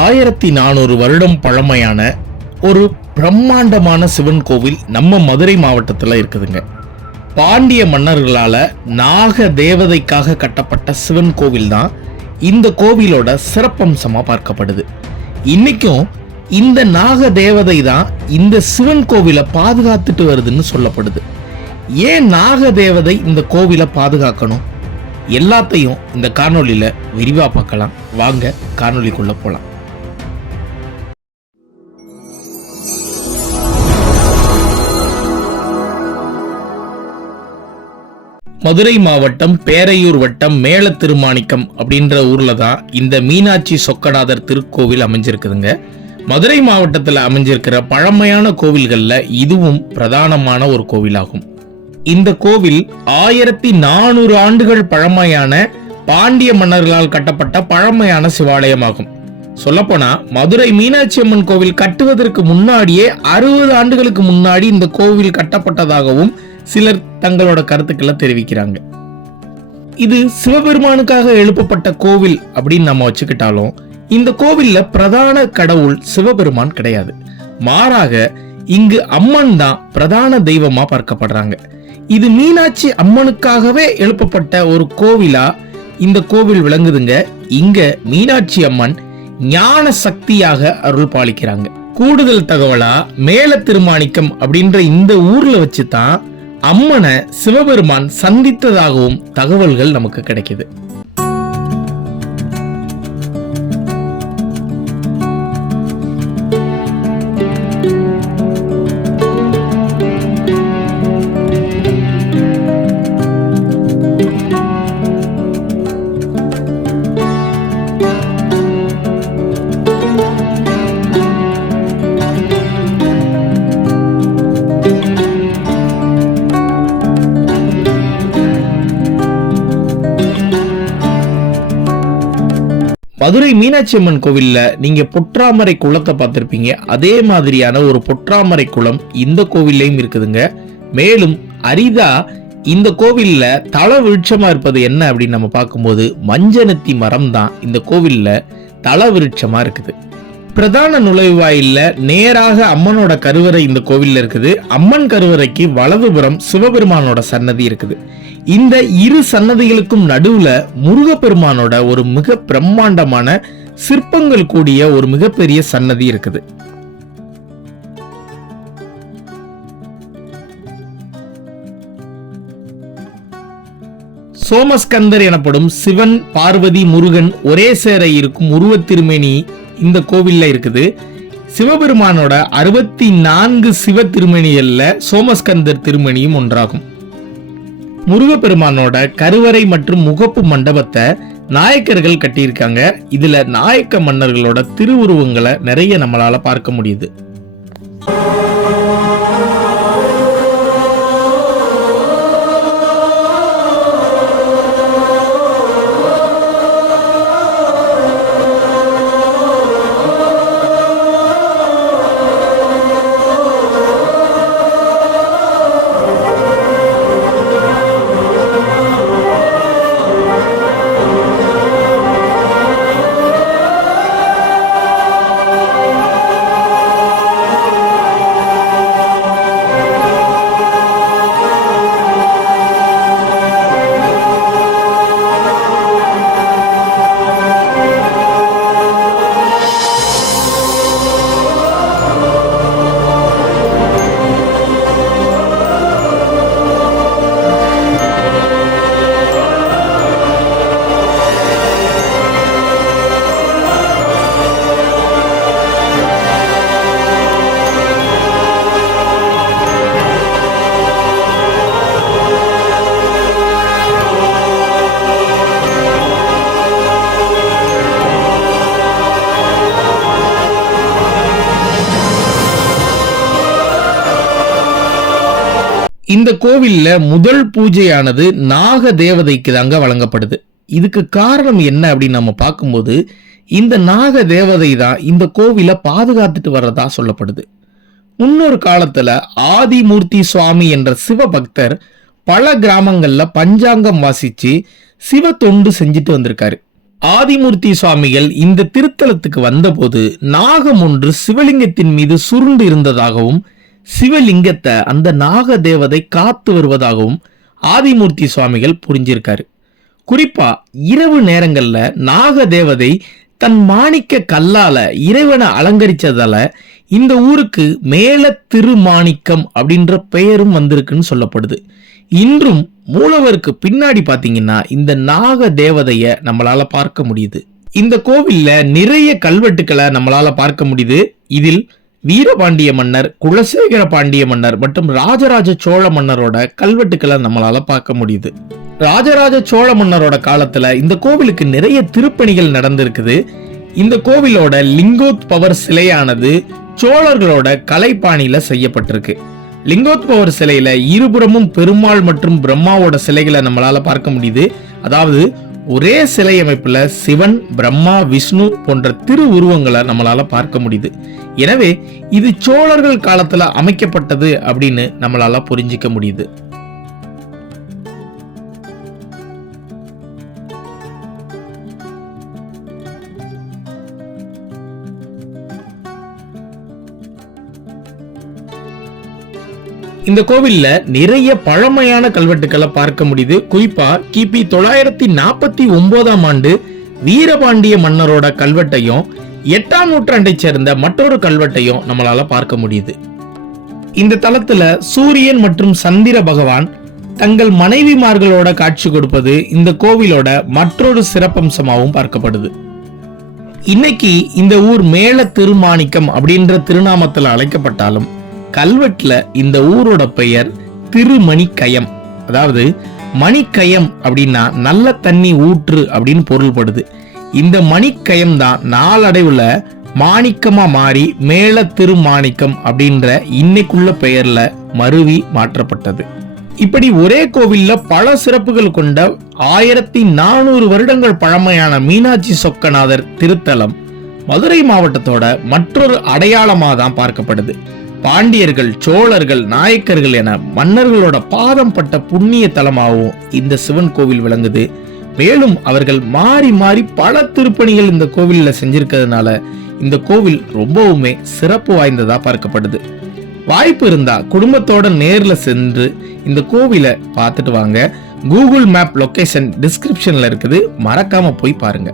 1400 வருடம் பழமையான ஒரு பிரம்மாண்டமான சிவன் கோவில் நம்ம மதுரை மாவட்டத்தில் இருக்குதுங்க. பாண்டிய மன்னர்களால நாக தேவதைக்காக கட்டப்பட்ட சிவன் கோவில் தான் இந்த கோவிலோட சிறப்பம்சமா பார்க்கப்படுது. இன்னைக்கும் இந்த நாக தேவதை தான் இந்த சிவன் கோவிலை பாதுகாத்துட்டு வருதுன்னு சொல்லப்படுது. ஏன் நாக தேவதை இந்த கோவிலை பாதுகாக்கணும்? எல்லாத்தையும் இந்த காணொளியில விரிவா பார்க்கலாம். வாங்க காணொளிக்குள்ள போலாம். மதுரை மாவட்டம் பேரையூர் வட்டம் மேல திருமாணிக்கம் அப்படின்ற ஊர்ல தான் இந்த மீனாட்சி சொக்கநாதர் திருக்கோவில் அமைஞ்சிருக்குதுங்க. மதுரை மாவட்டத்தில் அமைஞ்சிருக்கிற பழமையான கோவில்கள்ல இதுவும் பிரதானமான ஒரு கோவிலாகும். இந்த கோவில் 1400 ஆண்டுகள் பழமையான பாண்டிய மன்னர்களால் கட்டப்பட்ட பழமையான சிவாலயமாகும். சொல்லப்போனா மதுரை மீனாட்சி அம்மன் கோவில் கட்டுவதற்கு முன்னாடியே 60 ஆண்டுகளுக்கு முன்னாடி இந்த கோவில் கட்டப்பட்டதாகவும் சிலர் தங்களோட கருத்துக்களை தெரிவிக்கிறாங்க. இது சிவபெருமானுக்காக எழுப்பப்பட்ட கோவில் அப்படின்னு நம்ம வச்சுக்கிட்டாலும் இந்த கோவில்ல பிரதான கடவுள் சிவபெருமான் கிடையாது. மாறாக இங்கு அம்மன் தான் பிரதான தெய்வமா பார்க்கப்படுறாங்க. இது மீனாட்சி அம்மனுக்காகவே எழுப்பப்பட்ட ஒரு கோவிலா இந்த கோவில் விளங்குதுங்க. இங்க மீனாட்சி அம்மன் ஞான சக்தியாக அருள் பாலிக்கிறாங்க. கூடுதல் தகவலா மேல திருமாணிக்கம் அப்படின்ற இந்த ஊர்ல வச்சுதான் அம்மனை சிவபெருமான் சந்தித்ததாகவும் தகவல்கள் நமக்கு கிடைக்குது. மதுரை மீனாட்சி அம்மன் கோவில்ல நீங்க பொற்றாமரை குளத்தை பார்த்திருப்பீங்க. அதே மாதிரியான ஒரு பொற்றாமரை குளம் இந்த கோவில்லையும் இருக்குதுங்க. மேலும் அரிதா இந்த கோவில்ல தல விருட்சமா இருப்பது என்ன அப்படின்னு நம்ம பார்க்கும்போது மஞ்சனத்தி மரம் தான் இந்த கோவில்ல தல விருட்சமா இருக்குது. பிரதான நுழைவாயில்ல நேராக அம்மனோட கருவறை இந்த கோவில்ல இருக்குது. அம்மன் கருவறைக்கு வலதுபுறம் சிவபெருமானோட சன்னதி இருக்குது. இந்த இரு சன்னதிகளுக்கும் நடுவுல முருகப்பெருமானோட ஒரு மிக பிரம்மாண்டமான சிற்பங்கள் கூடிய ஒரு மிகப்பெரிய சன்னதி இருக்குது. சோமஸ்கந்தர் எனப்படும் சிவன் பார்வதி முருகன் ஒரே சேர இருக்கும் உருவத் திருமேனி இந்த கோவில்ல இருக்குது. சிவபெருமானோட 64 சிவ திருமேனிகள்ல சோமஸ்கந்தர் திருமேனியும் ஒன்றாகும். முருகப்பெருமானோட கருவறை மற்றும் முகப்பு மண்டபத்தை நாயக்கர்கள் கட்டியிருக்காங்க. இதுல நாயக்க மன்னர்களோட திருவுருவங்களை நிறைய நம்மளால பார்க்க முடியுது. இந்த கோவில்ல முதல் பூஜையானது நாக தேவதைக்கு தாங்க வழங்கப்படுது. இதுக்கு காரணம் என்ன அப்படின்னு நம்ம பார்க்கும்போது இந்த நாக தேவதை தான் இந்த கோவிலை பாதுகாத்துட்டு வர்றதா சொல்லப்படுது. முன்னொரு காலத்துல ஆதிமூர்த்தி சுவாமி என்ற சிவபக்தர் பல கிராமங்கள்ல பஞ்சாங்கம் வாசிச்சு சிவ தொண்டு செஞ்சுட்டு வந்திருக்காரு. ஆதிமூர்த்தி சுவாமிகள் இந்த திருத்தலத்துக்கு வந்தபோது நாகம் ஒன்று சிவலிங்கத்தின் மீது சுருண்டு இருந்ததாகவும் சிவலிங்கத்தை அந்த நாக தேவதை காத்து வருவதாகவும் ஆதிமூர்த்தி சுவாமிகள் புரிஞ்சிருக்காரு. குறிப்பா இரவு நேரங்கள்ல நாக தேவதை தன் மாணிக்க கல்லால இறைவனை அலங்கரிச்சதால இந்த ஊருக்கு மேல திருமாணிக்கம் அப்படின்ற பெயரும் வந்திருக்குன்னு சொல்லப்படுது. இன்றும் மூலவருக்கு பின்னாடி பாத்தீங்கன்னா இந்த நாக தேவதைய நம்மளால பார்க்க முடியுது. இந்த கோவில்ல நிறைய கல்வெட்டுக்களை நம்மளால பார்க்க முடியுது. இதில் வீரபாண்டிய மன்னர், குலசேகர பாண்டிய மன்னர் மற்றும் ராஜராஜ சோழ மன்னரோட கல்வெட்டுக்களை நம்மளால பார்க்க முடியுது. ராஜராஜ சோழ மன்னரோட காலத்துல இந்த கோவிலுக்கு நிறைய திருப்பணிகள் நடந்திருக்குது. இந்த கோவிலோட லிங்கோத்பவர் சிலையானது சோழர்களோட கலைப்பாணியில செய்யப்பட்டிருக்கு. லிங்கோத்பவர் சிலையில இருபுறமும் பெருமாள் மற்றும் பிரம்மாவோட சிலைகளை நம்மளால பார்க்க முடியுது. அதாவது ஒரே சிலை அமைப்புல சிவன், பிரம்மா, விஷ்ணு போன்ற திரு உருவங்களை நம்மளால பார்க்க முடியுது. எனவே இது சோழர்கள் காலத்துல அமைக்கப்பட்டது அப்படின்னு நம்மளால புரிஞ்சிக்க முடியுது. இந்த கோவில்ல நிறைய பழமையான கல்வெட்டுக்களை பார்க்க முடியுது. குறிப்பா கிபி 949ஆம் ஆண்டு வீரபாண்டிய மன்னரோட கல்வெட்டையும் 8ஆம் நூற்றாண்டை சேர்ந்த மற்றொரு கல்வெட்டையும் நம்மளால பார்க்க முடியுது. இந்த தலத்துல சூரியன் மற்றும் சந்திர பகவான் தங்கள் மனைவிமார்களோட காட்சி கொடுப்பது இந்த கோவிலோட மற்றொரு சிறப்பம்சமாகவும் பார்க்கப்படுது. இன்னைக்கு இந்த ஊர் மேல திருமாணிக்கம் அப்படின்ற திருநாமத்துல அழைக்கப்பட்டாலும் கல்வெட்டுல இந்த ஊரோட பெயர் திருமணிக்கயம். அதாவது மணிக்கயம் அப்படின்னா நல்ல தண்ணி ஊற்று அப்படின்னு பொருள்படுது. இந்த மணிக்கயம் தான் நாளடைவுல மாணிக்கமா மாறி மேல திருமாணிக்கம் அப்படின்ற இன்னைக்குள்ள பெயர்ல மருவி மாற்றப்பட்டது. இப்படி ஒரே கோவில்ல பல சிறப்புகள் கொண்ட 1400 வருடங்கள் பழமையான மீனாட்சி சொக்கநாதர் திருத்தலம் மதுரை மாவட்டத்தோட மற்றொரு அடையாளமாக தான் பார்க்கப்படுது. பாண்டியர்கள், சோழர்கள், நாயக்கர்கள் என மன்னர்களோட பாதம் பட்ட புண்ணிய தலமாகவும் இந்த சிவன் கோவில் விளங்குது. மேலும் அவர்கள் மாறி மாறி பல திருப்பணிகள் இந்த கோவில்ல செஞ்சிருக்கிறதுனால இந்த கோவில் ரொம்பவுமே சிறப்பு வாய்ந்ததா பார்க்கப்படுது. வாய்ப்பு இருந்தா குடும்பத்தோட நேர்ல சென்று இந்த கோவிலை பார்த்துட்டு வாங்க. கூகுள் மேப் லொகேஷன் டிஸ்கிரிப்ஷன்ல இருக்குது, மறக்காம போய் பாருங்க.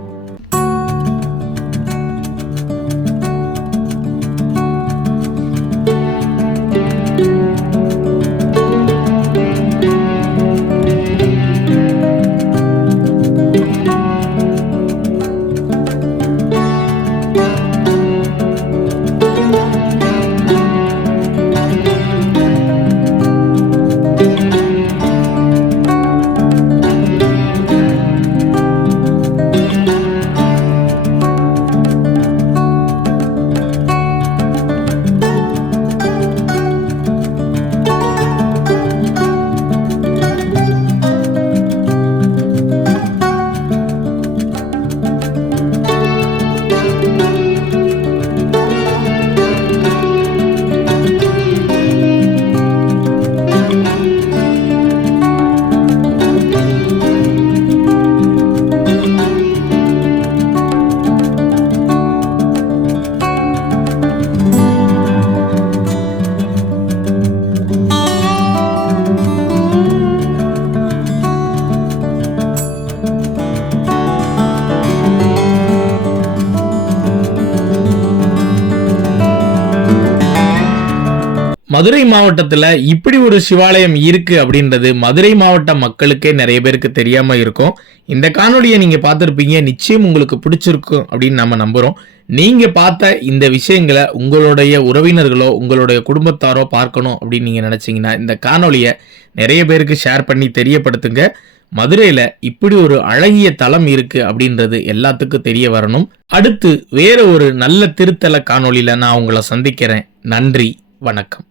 மதுரை மாவட்டத்துல இப்படி ஒரு சிவாலயம் இருக்கு அப்படின்றது மதுரை மாவட்ட மக்களுக்கே நிறைய பேருக்கு தெரியாம இருக்கும். இந்த காணொலியை நீங்க பார்த்திருப்பீங்க, நிச்சயம் உங்களுக்கு பிடிச்சிருக்கும் அப்படின்னு நம்ம நம்புறோம். நீங்க பார்த்த இந்த விஷயங்களை உங்களுடைய உறவினர்களோ உங்களுடைய குடும்பத்தாரோ பார்க்கணும் அப்படின்னு நீங்க நினைச்சீங்கன்னா இந்த காணொலியை நிறைய பேருக்கு ஷேர் பண்ணி தெரியப்படுத்துங்க. மதுரையில இப்படி ஒரு அழகிய தலம் இருக்கு அப்படின்றது எல்லாத்துக்கும் தெரிய வரணும். அடுத்து வேற ஒரு நல்ல திருத்தல காணொலியில நான் உங்களை சந்திக்கிறேன். நன்றி, வணக்கம்.